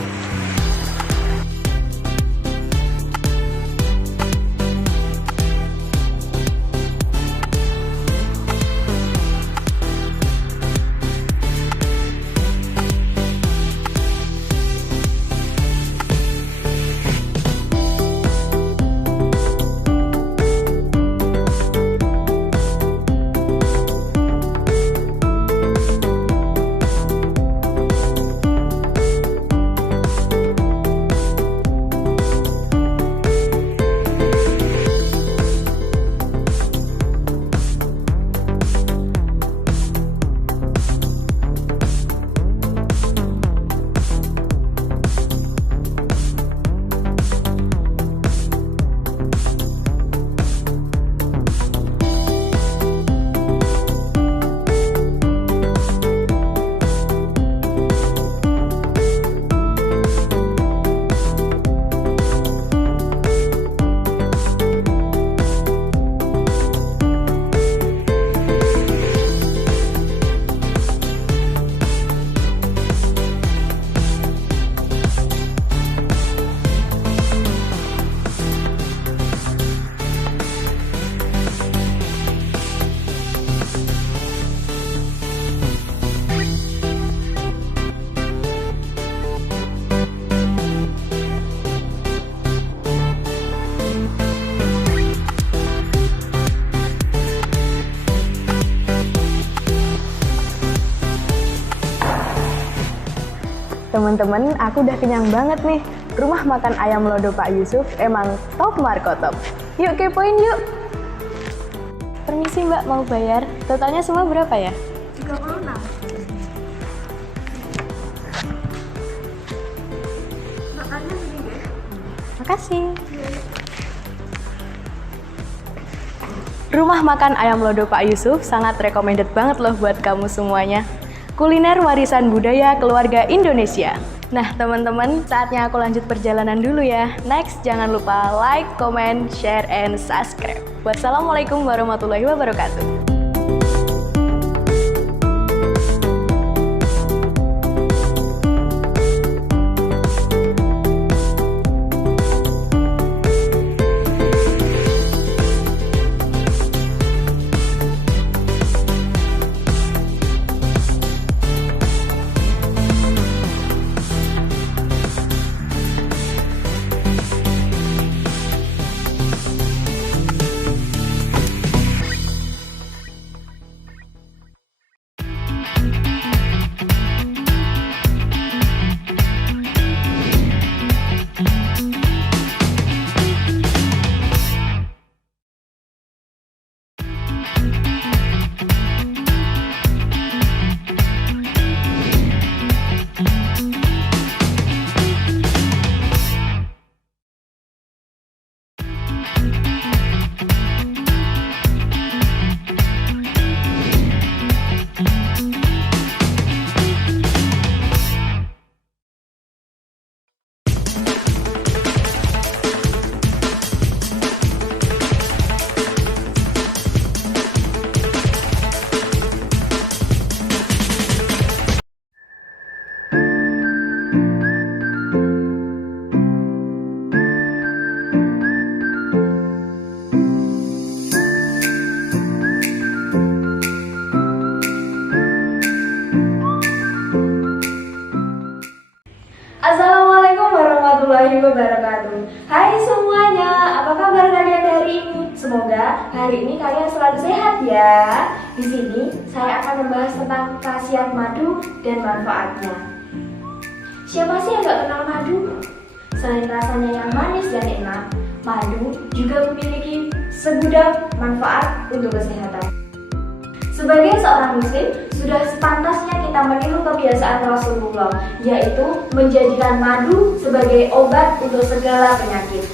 Teman-teman, aku udah kenyang banget nih. Rumah makan ayam lodo Pak Yusuf emang top markotop. Yuk kepoin yuk. Permisi Mbak, mau bayar. Totalnya semua berapa ya? 36. Totalnya segini. Makasih. Rumah makan ayam lodo Pak Yusuf sangat recommended banget loh buat kamu semuanya. Kuliner warisan budaya keluarga Indonesia. Nah teman-teman, saatnya aku lanjut perjalanan dulu ya. Next, jangan lupa like, comment, share, and subscribe. Wassalamualaikum warahmatullahi wabarakatuh. Assalamualaikum warahmatullahi wabarakatuh. Hai semuanya, apa kabar kalian hari ini? Semoga hari ini kalian selalu sehat ya. Di sini saya akan membahas tentang khasiat madu dan manfaatnya. Siapa sih yang gak kenal madu? Selain rasanya yang manis dan enak, madu juga memiliki segudang manfaat untuk kesehatan. Sebagai seorang muslim, sudah sepantasnya kita meniru kebiasaan Rasulullah, yaitu menjadikan madu sebagai obat untuk segala penyakit.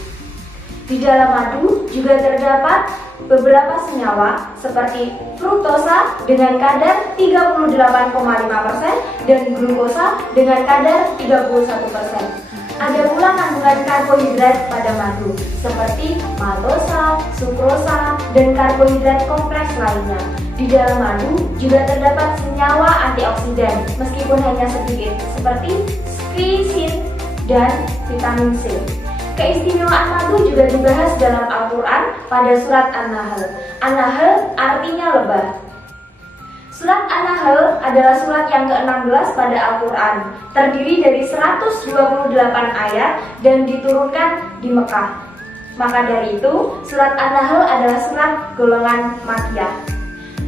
Di dalam madu juga terdapat beberapa senyawa seperti fruktosa dengan kadar 38,5% dan glukosa dengan kadar 31%. Ada pula kandungan karbohidrat pada madu seperti maltosa, sukrosa, dan karbohidrat kompleks lainnya. Di dalam madu juga terdapat senyawa antioksidan meskipun hanya sedikit seperti sklisin dan vitamin C. Keistimewaan madu juga dibahas dalam Al-Quran pada surat An-Nahl. An-Nahl artinya lebah. Surat An-Nahl adalah surat yang ke-16 pada Al-Quran, terdiri dari 128 ayat dan diturunkan di Mekah. Maka dari itu, surat An-Nahl adalah surat golongan Makkiyah.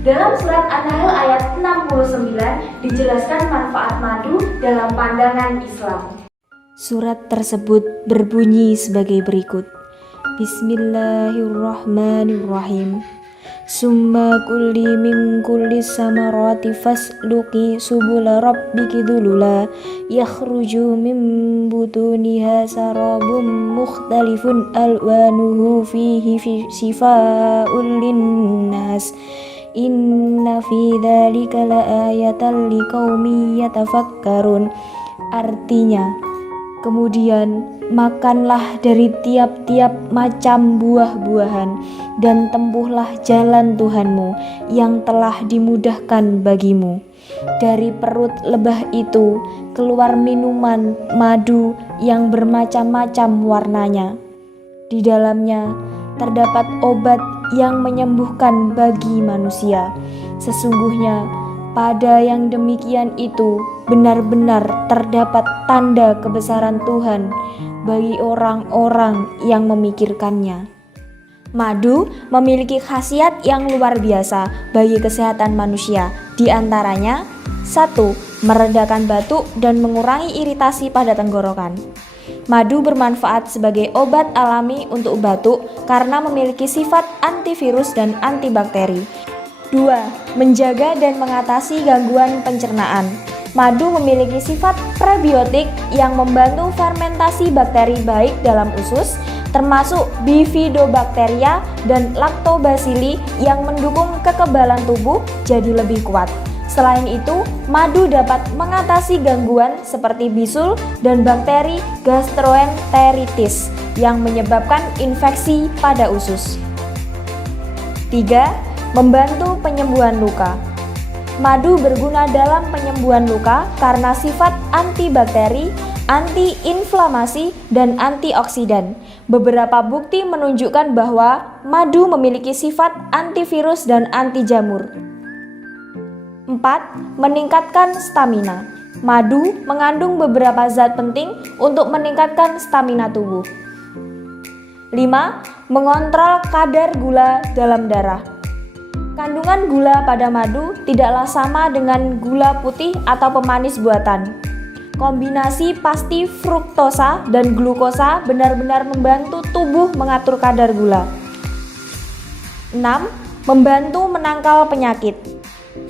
Dalam surat An-Nahl ayat 69 dijelaskan manfaat madu dalam pandangan Islam. Surat tersebut berbunyi sebagai berikut. Bismillahirrahmanirrahim. Summa kulli min kulli samarati fasluki subula rabbiki dhulula yakhruju min butuniha sarabun mukhtalifun alwanuhu fihi shifaa'un linnas. Inna fi dzalika laayatan liqaumin yatafakkarun. Artinya, kemudian makanlah dari tiap-tiap macam buah-buahan dan tempuhlah jalan Tuhanmu yang telah dimudahkan bagimu. Dari perut lebah itu keluar minuman madu yang bermacam-macam warnanya. Di dalamnya terdapat obat yang menyembuhkan bagi manusia. Sesungguhnya pada yang demikian itu benar-benar terdapat tanda kebesaran Tuhan bagi orang-orang yang memikirkannya. Madu memiliki khasiat yang luar biasa bagi kesehatan manusia. Di antaranya, 1. Meredakan batuk dan mengurangi iritasi pada tenggorokan. Madu bermanfaat sebagai obat alami untuk batuk karena memiliki sifat antivirus dan antibakteri. 2. Menjaga dan mengatasi gangguan pencernaan. Madu memiliki sifat prebiotik yang membantu fermentasi bakteri baik dalam usus termasuk Bifidobacteria dan Lactobacilli yang mendukung kekebalan tubuh jadi lebih kuat. Selain itu, madu dapat mengatasi gangguan seperti bisul dan bakteri gastroenteritis yang menyebabkan infeksi pada usus. 3. Membantu penyembuhan luka. Madu berguna dalam penyembuhan luka karena sifat antibakteri, antiinflamasi, dan antioksidan. Beberapa bukti menunjukkan bahwa madu memiliki sifat antivirus dan anti jamur. 4. Meningkatkan stamina. Madu mengandung beberapa zat penting untuk meningkatkan stamina tubuh. 5. Mengontrol kadar gula dalam darah. Kandungan gula pada madu tidaklah sama dengan gula putih atau pemanis buatan. Kombinasi pasti fruktosa dan glukosa benar-benar membantu tubuh mengatur kadar gula. 6. Membantu menangkal penyakit.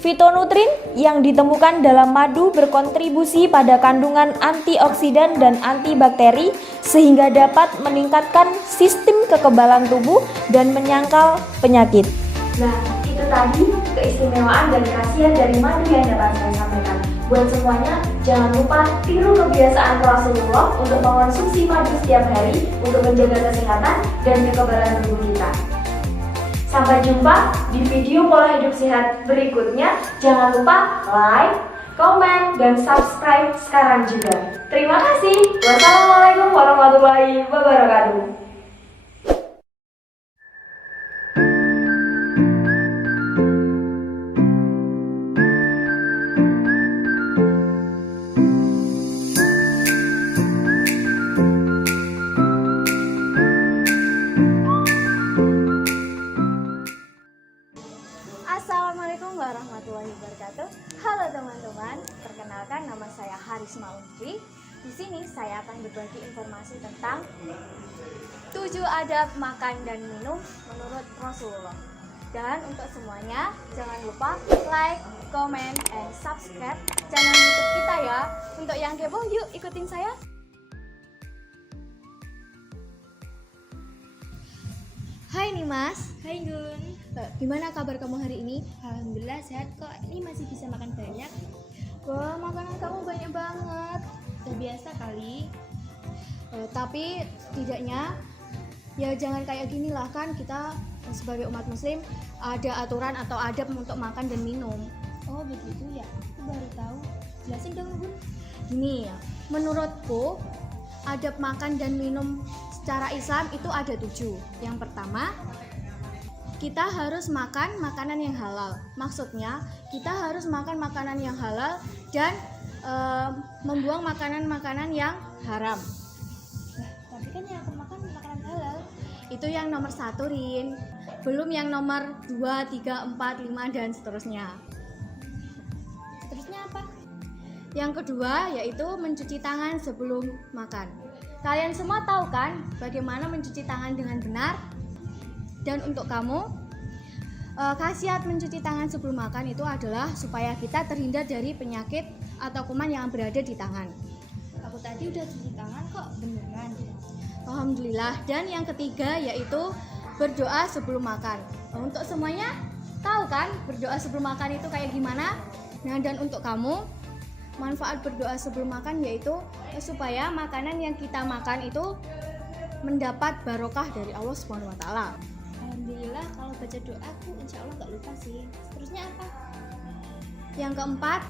Fitonutrin yang ditemukan dalam madu berkontribusi pada kandungan antioksidan dan antibakteri sehingga dapat meningkatkan sistem kekebalan tubuh dan menyangkal penyakit. Nah, itu tadi keistimewaan dan khasiat dari madu yang dapat saya sampaikan. Buat semuanya, jangan lupa tiru kebiasaan Rasulullah untuk mengonsumsi madu setiap hari untuk menjaga kesehatan dan kekebalan tubuh kita. Sampai jumpa di video pola hidup sehat berikutnya. Jangan lupa like, komen, dan subscribe sekarang juga. Terima kasih. Wassalamualaikum warahmatullahi wabarakatuh. Assalamualaikum warahmatullahi wabarakatuh. Halo teman-teman, perkenalkan nama saya Harisma Undri. Di sini saya akan berbagi informasi tentang 7 adab makan dan minum menurut Rasulullah. Dan untuk semuanya, jangan lupa like, comment, and subscribe channel YouTube kita ya. Untuk yang kepo, yuk ikutin saya. Hai nih Mas. Hai Gun, Gimana kabar kamu hari ini? alhamdulillah sehat kok. Ini masih bisa makan banyak. Wah, makanan kamu banyak banget. Udah biasa kali. Tapi setidaknya ya jangan kayak gini lah, kan kita sebagai umat muslim ada aturan atau adab untuk makan dan minum. Oh begitu ya, aku baru tahu. Jelasin dong Gun. Gini ya, menurutku adab makan dan minum secara Islam itu ada 7. Yang pertama, kita harus makan makanan yang halal. Maksudnya kita harus makan makanan yang halal dan membuang makanan-makanan yang haram. Tapi kan yang aku makan makanan halal. Itu yang nomor 1, Rin. Belum yang nomor 2, 3, 4, 5 dan seterusnya. Seterusnya apa? Yang kedua yaitu mencuci tangan sebelum makan. Kalian semua tahu kan bagaimana mencuci tangan dengan benar? Dan untuk kamu, khasiat mencuci tangan sebelum makan itu adalah supaya kita terhindar dari penyakit atau kuman yang berada di tangan. Aku tadi udah cuci tangan kok, beneran. Alhamdulillah. Dan yang ketiga yaitu berdoa sebelum makan. Untuk semuanya tahu kan berdoa sebelum makan itu kayak gimana? Nah, dan untuk kamu, manfaat berdoa sebelum makan yaitu supaya makanan yang kita makan itu mendapat barokah dari Allah Subhanahu wa taala. Alhamdulillah kalau baca doa aku insya Allah gak lupa sih. Seterusnya apa? Yang keempat,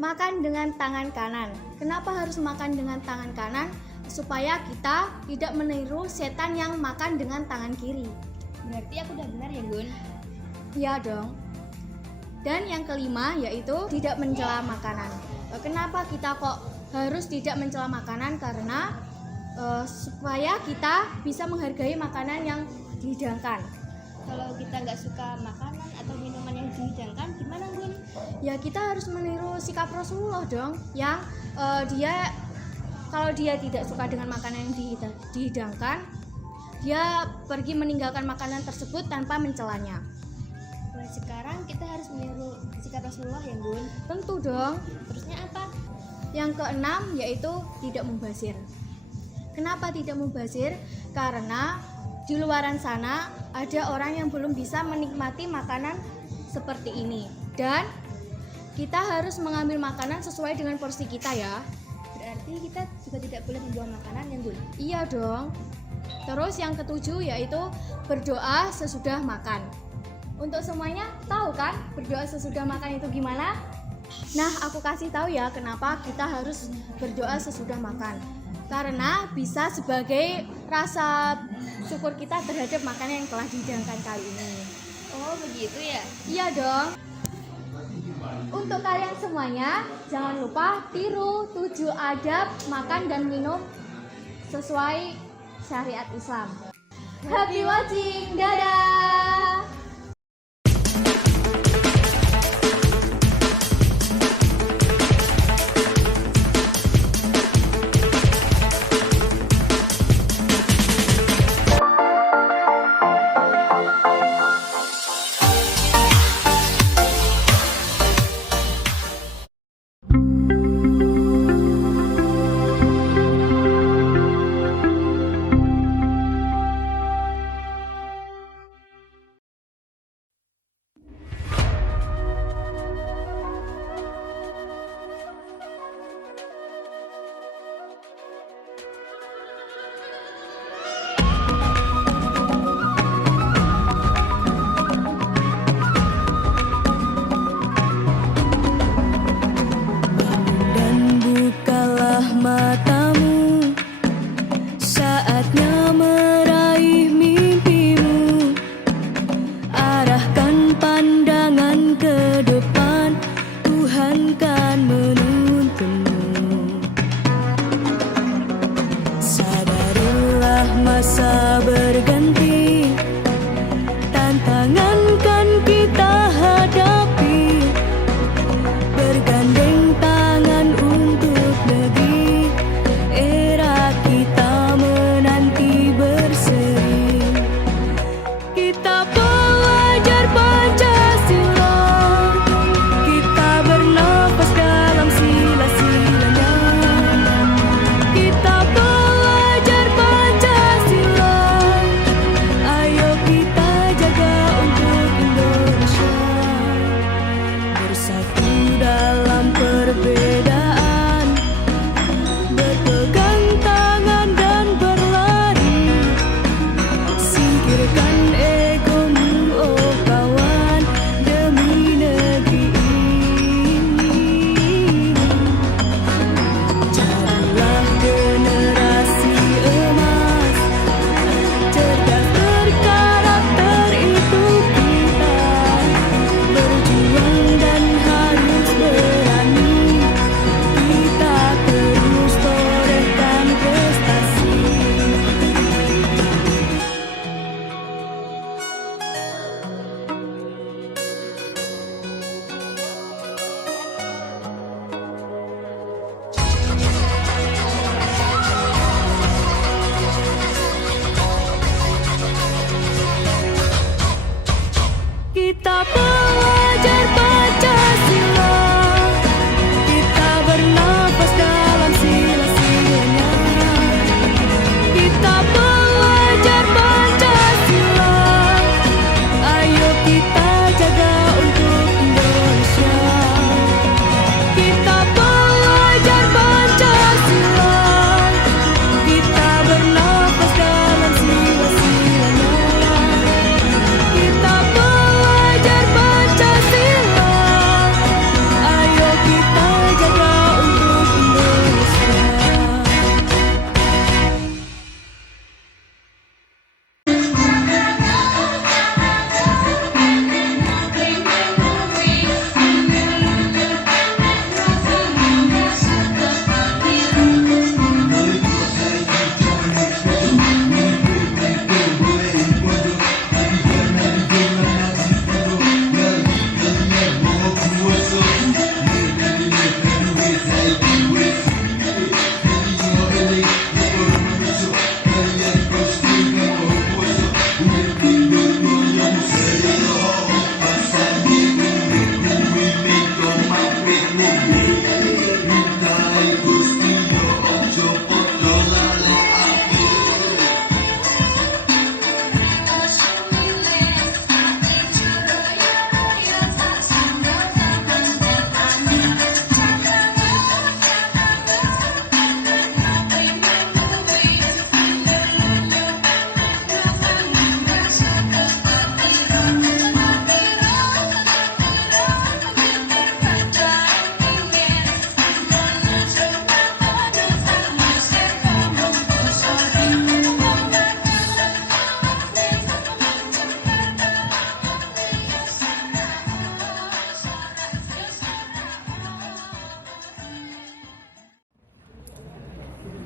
makan dengan tangan kanan. Kenapa harus makan dengan tangan kanan? Supaya kita tidak meniru setan yang makan dengan tangan kiri. Berarti aku udah benar ya Gun? Iya dong. Dan yang kelima yaitu tidak mencela makanan. Kenapa kita kok harus tidak mencela makanan? Karena supaya kita bisa menghargai makanan yang dihidangkan. Kalau kita nggak suka makanan atau minuman yang dihidangkan, gimana Gun? Ya kita harus meniru sikap Rasulullah dong, yang dia kalau dia tidak suka dengan makanan yang dihidangkan, dia pergi meninggalkan makanan tersebut tanpa mencelanya. Mulai sekarang kita harus meniru sikap Rasulullah ya Gun? Tentu dong. Terusnya apa? Yang keenam yaitu tidak mubazir. Kenapa tidak mubazir? Karena di luaran sana ada orang yang belum bisa menikmati makanan seperti ini. Dan kita harus mengambil makanan sesuai dengan porsi kita ya. Berarti kita juga tidak boleh membuang makanan ya Bun? Iya dong. Terus yang ketujuh yaitu berdoa sesudah makan. Untuk semuanya tahu kan berdoa sesudah makan itu gimana? Nah, aku kasih tahu ya kenapa kita harus berdoa sesudah makan. Karena bisa sebagai rasa syukur kita terhadap makanan yang telah dihidangkan kali ini. Oh begitu ya? Iya dong. Untuk kalian semuanya, jangan lupa tiru 7 adab makan dan minum sesuai syariat Islam. Happy watching, dadah! Masa berganti, tantangan kan kita hadapi, bergandeng tangan untuk negeri, era kita menanti berseri. Kita pelajar Pancasila, kita bernafas dalam sila-silanya. Kita pelajar Pancasila, ayo kita jaga untuk Indonesia. Bersatu dalam perbedaan, berpegang tangan dan berlari. Singkirkan egomu oh kawan, demi negeri ini. Jadilah generasi emas, cerdas berkarakter itu kita. Berjuang dan harus berani, kita terus torehkan prestasi. Kita pelajar Pancasila, kita bernafas dalam sila-silanya. Kita pelajar Pancasila, ayo kita jaga untuk Indonesia. Kita pelajar Pancasila, kita bernafas dalam sila-silanya. Kita pelajar Pancasila,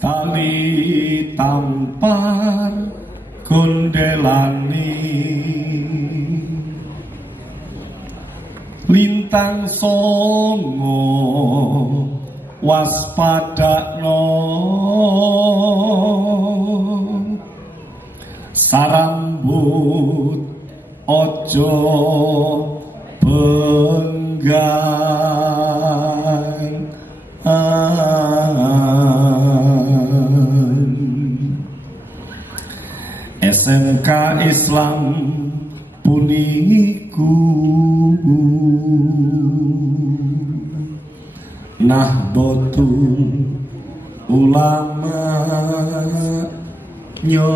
tali tampar gondelani lintang songo waspadakno sarambut ojo benggang SMK Islam puniku Nahdlatul Ulama nyo